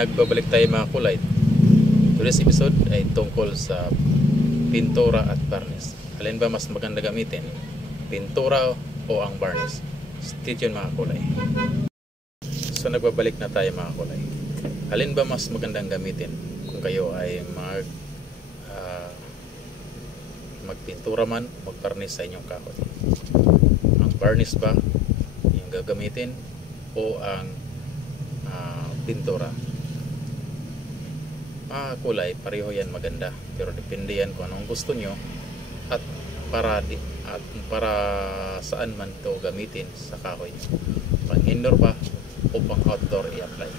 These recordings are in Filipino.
Nagbabalik tayo mga kulay. Today's episode ay tungkol sa pintura at varnish. Alin ba mas maganda gamitin? Pintura o ang varnish? Stay tuned mga kulay. So nagbabalik na tayo mga kulay. Alin ba mas magandang gamitin kung kayo ay magpintura man o magvarnish sa inyong kahoy? Ang varnish ba yung gagamitin o ang pintura? Kulay, pareho yan maganda, pero depende yan kung anong gusto nyo at para saan man to gamitin sa kahoy nyo. Pang indoor ba o pang outdoor i-apply.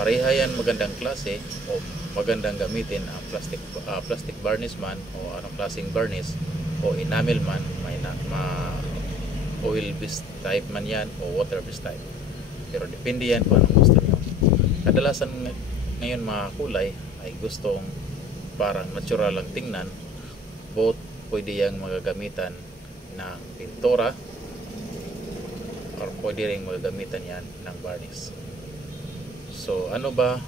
Pareha yan magandang klase o magandang gamitin ang plastic varnish man o anong klaseng varnish o enamel man, may oil based type man yan o water based type, pero depende yan kung anong gusto nyo. Kadalasan ngayon mga kulay ay gustong parang natural lang tingnan. Both pwede yang magagamitan ng pintura or pwede rin magagamitan yan ng varnish. So ano ba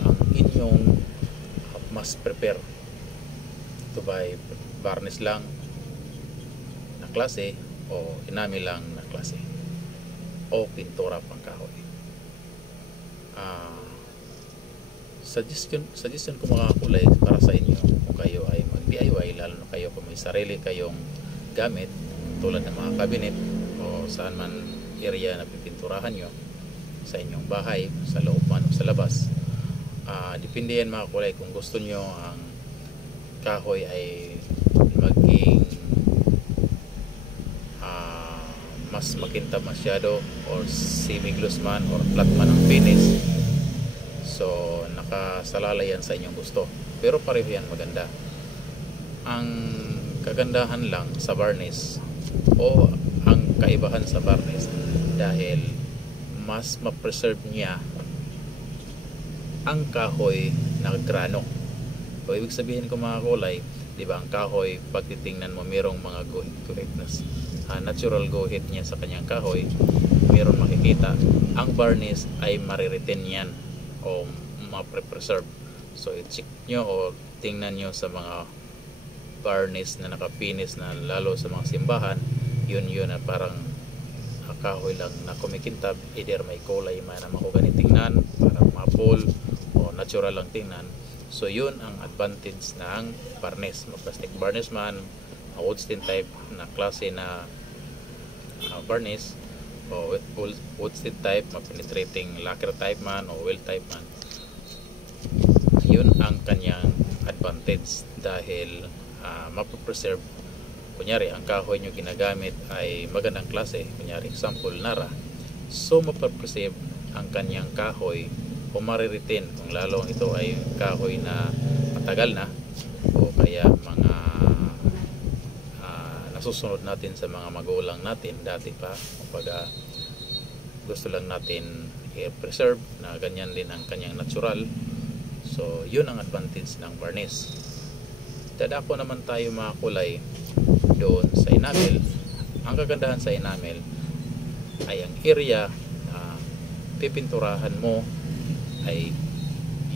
ang inyong mas prepare? Ito ba ay varnish lang na klase o enamel lang na klase o pintura pang kahoy? Suggestion ko mga kulay para sa inyo kung kayo ay mag-DIY, lalo na kayo kung may sarili kayong gamit tulad ng mga cabinet o saan man area na pipinturahan nyo sa inyong bahay, sa loob man o sa labas. Depende yan mga kulay kung gusto nyo ang kahoy ay maging mas makintab masyado or semi-gloss man or flat man ang finish. So nakasalalay yan sa inyong gusto, pero pareho yan maganda. Ang kagandahan lang sa varnish o ang kaibahan sa varnish dahil mas ma-preserve niya ang kahoy na grano. O ibig sabihin ko mga kulay, di ba ang kahoy pag titingnan mo merong mga guhit-guhitness, natural guhit niya sa kanyang kahoy, meron makikita. Ang varnish ay mariretain yan o ma-preserve. So i-check nyo o tingnan nyo sa mga varnish na naka-finish na lalo sa mga simbahan, yun na parang kahoy lang na kumikintab, either may kulay man na mahugani tingnan, parang mapol o natural lang tingnan. So yun ang advantage ng varnish. Plastic varnish man, wood stain type na klase na varnish o wood stain type, penetrating lacquer type man o oil type man, yun ang kanyang advantage dahil mapapreserve. Kunyari ang kahoy nyo ginagamit ay magandang klase, kunyari example Nara, so mapapreserve ang kanyang kahoy o mariretain kung lalo ito ay kahoy na matagal na o kaya mga nasusunod natin sa mga magulang natin dati pa, kapag gusto lang natin i-preserve na ganyan din ang kanyang natural. So yun ang advantage ng varnish. Dadako naman tayo mga kulay doon sa enamel. Ang kagandahan sa enamel ay ang area na pipinturahan mo ay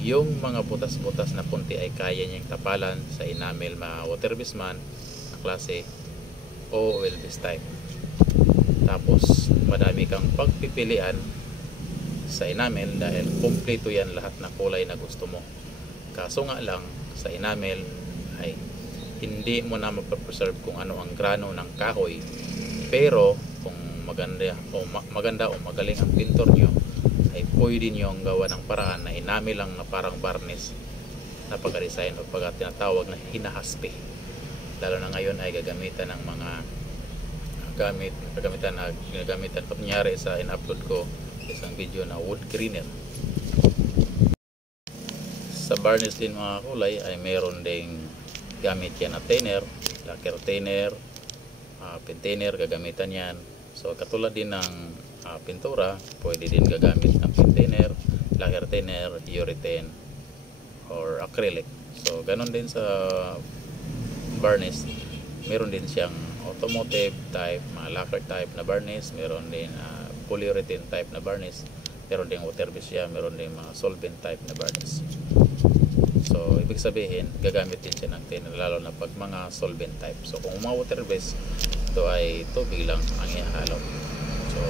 yung mga butas-butas na punti ay kaya niyang tapalan sa enamel, water based man na klase o oil based type. Tapos madami kang pagpipilian sa enamel dahil kumpleto yan lahat na kulay na gusto mo. Kaso nga lang sa enamel ay hindi mo na mapapreserve kung ano ang grano ng kahoy, pero kung maganda o magaling ang pintor nyo ay pwede nyo ang gawa ng paraan na enamel lang na parang varnish na pagka-design o pagka-tinatawag na hinahaspe. Lalo na ngayon ay gagamitan ng mga gagamitan kunyari sa in-upload ko isang video na wood greener. Sa varnish din mga kulay ay meron ding gamit yan na thinner, lacquer thinner, paint thinner, gagamitan yan. So katulad din ng pintura, pwede din gagamit ng paint thinner, lacquer thinner, urethane or acrylic. So ganon din sa varnish, meron din siyang automotive type, lacquer type na varnish, meron din polyurethane type na varnish, meron ding water base siya, meron ding mga solvent type na varnish. So ibig sabihin gagamit din siya ng thinner, lalo na pag mga solvent type. So kung mga water base, ito ay tubig lang ang ihalo. So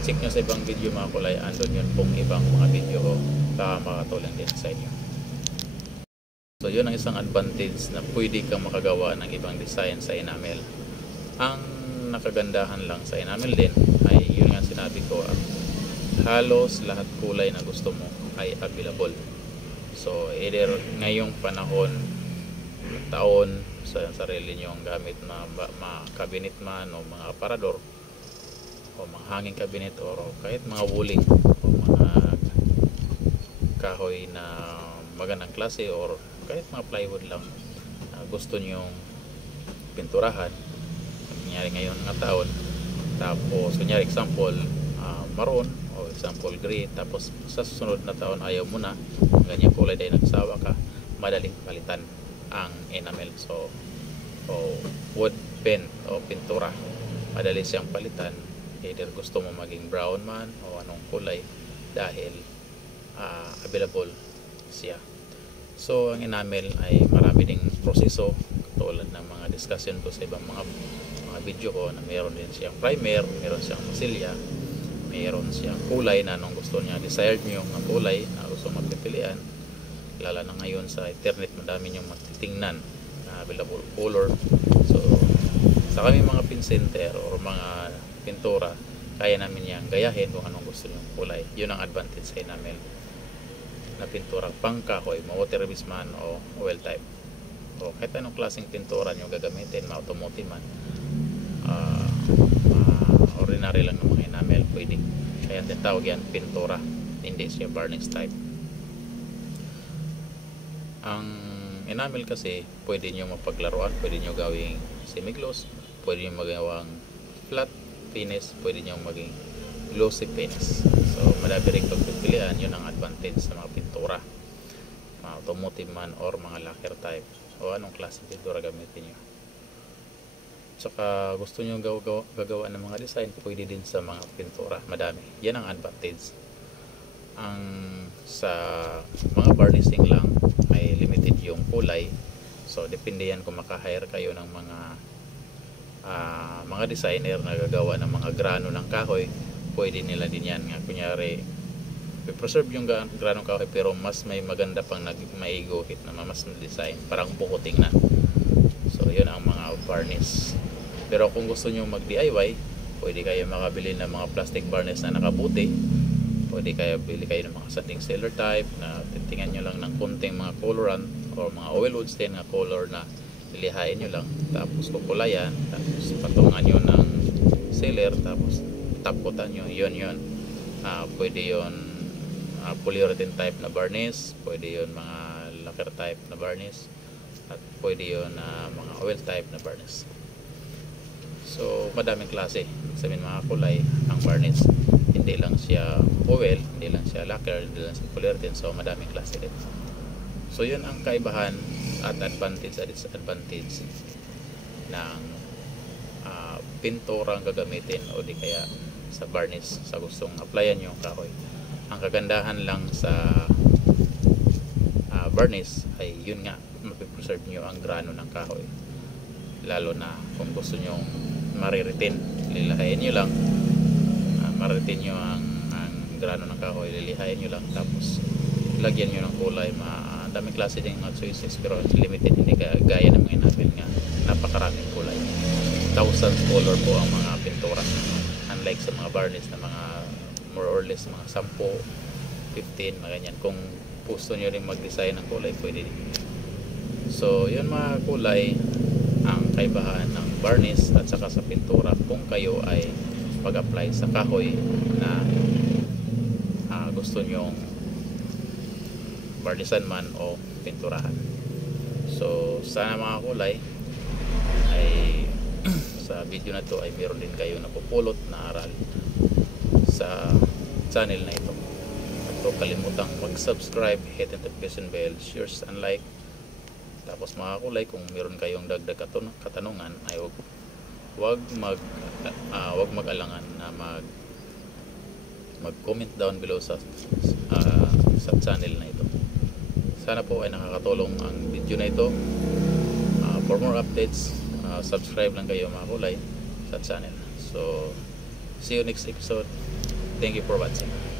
check nyo sa ibang video mga kulay, andun yun pong ibang mga video ko, baka makatulong din sa inyo. So yun ang isang advantage na pwede kang makagawa ng ibang design sa enamel. Ang nakagandahan lang sa enamel din ay yun nga sinabi ko, halos lahat kulay na gusto mo ay available. So either ngayong panahon, taon, sa sarili nyo ang gamit na mga cabinet man o mga aparador o mga hanging cabinet o kahit mga wooling o mga kahoy na magandang klase or kahit mga plywood lang gusto nyong pinturahan, nangyari ngayon nga taon, tapos kunyari example maroon o example gray, tapos sa susunod na taon ayaw mo na ganyan kulay dahil nagsawa ka, madaling palitan ang enamel. So wood paint o pintura, madali siyang palitan, either gusto mo maging brown man o anong kulay dahil available siya. So ang enamel ay marami ding proseso, tulad ng mga discussion ko sa ibang mga video ko, na meron din siyang primer, meron siyang masilya, meron siyang kulay na anong gusto niya, desired niyo ng kulay na gusto magpipilian. Lalo na ngayon sa internet, madami niyong matitingnan na available color. So sa kami mga pin center or mga pintura, kaya namin yang gayahin kung anong gusto niyong kulay. Yun ang advantage sa enamel na pinturang pangkahoy, water base man o oil type. O kahit anong klaseng pintura nyo gagamitin, ma-automotive man, ordinary lang ng mga enamel, pwede. Kaya tinatawag yan pintura, hindi siya varnish type. Ang enamel kasi pwede nyo mapaglaruan, pwede nyo gawing semi-gloss, pwede nyo magawang flat finish, pwede nyo maging glossy finish. So madami rin pagpipilian, yun ang advantage sa mga pintura, mga automotive man or mga lacquer type o anong klaseng pintura gamitin nyo. Saka gusto nyo gagawa ng mga design, pwede din sa mga pintura, madami. Yan ang advantage. Ang sa mga varnishing lang ay limited yung kulay, so depende yan kung maka-hire kayo ng mga designer na gagawa ng mga grano ng kahoy, pwede nila din yan. Nga kunyari preserve yung granong kahoy pero mas may maganda pang maiguhit na mas design, parang buko tingnan. So yun ang mga varnish. Pero kung gusto nyo mag DIY, pwede kayo makabili ng mga plastic varnish na nakabuti, pwede kayo bili kayo ng mga sanding sealer type na titingan nyo lang ng konting mga colorant o mga oil wood stain na color na lilihain nyo lang, tapos kukulayan, tapos patungan nyo ng sealer, tapos tapkotan nyo, yun. Pwede yun polyurethane type na varnish, pwede yun mga lacquer type na varnish, at pwede yun mga oil type na varnish. So madaming klase, sabihin mga kulay ang varnish, hindi lang siya oil, hindi lang siya lacquer, hindi lang siya polyurethane, so madaming klase din. So yun ang kaibahan at advantage at disadvantage ng pinturang gagamitin o di kaya sa varnish sa gustong applyan yung kahoy. Ang kagandahan lang sa varnish ay yun nga, mapipreserve nyo ang grano ng kahoy, lalo na kung gusto nyo mariretain, lilihain nyo lang, mariretain nyo ang grano ng kahoy, lilihain nyo lang, tapos lagyan nyo ng kulay. Daming klase din mga choices pero limited, hindi gaya ng mga enamel nga napakaraming kulay, thousands color po ang mga pintura, unlike sa mga varnish na mga more or less mga 10, 15, mga ganyan. Kung gusto nyo rin mag-design ng kulay, pwede din. So yun mga kulay ang kaibahan ng varnish at saka sa pintura kung kayo ay mag-apply sa kahoy na gusto nyong varnishan man o pinturahan. So sana mga kulay ay sa video na to ay meron din kayo napupulot na aral sa channel na ito. At huwag kalimutang mag-subscribe, hit the notification bell, share and like. Tapos mga kulay, kung meron kayong dagdag katanungan ay huwag mag-alangan na mag-comment down below sa channel na ito. Sana po ay nakakatulong ang video na ito. For more updates, subscribe lang kayo mga kulay sa channel. So see you next episode. Thank you for watching.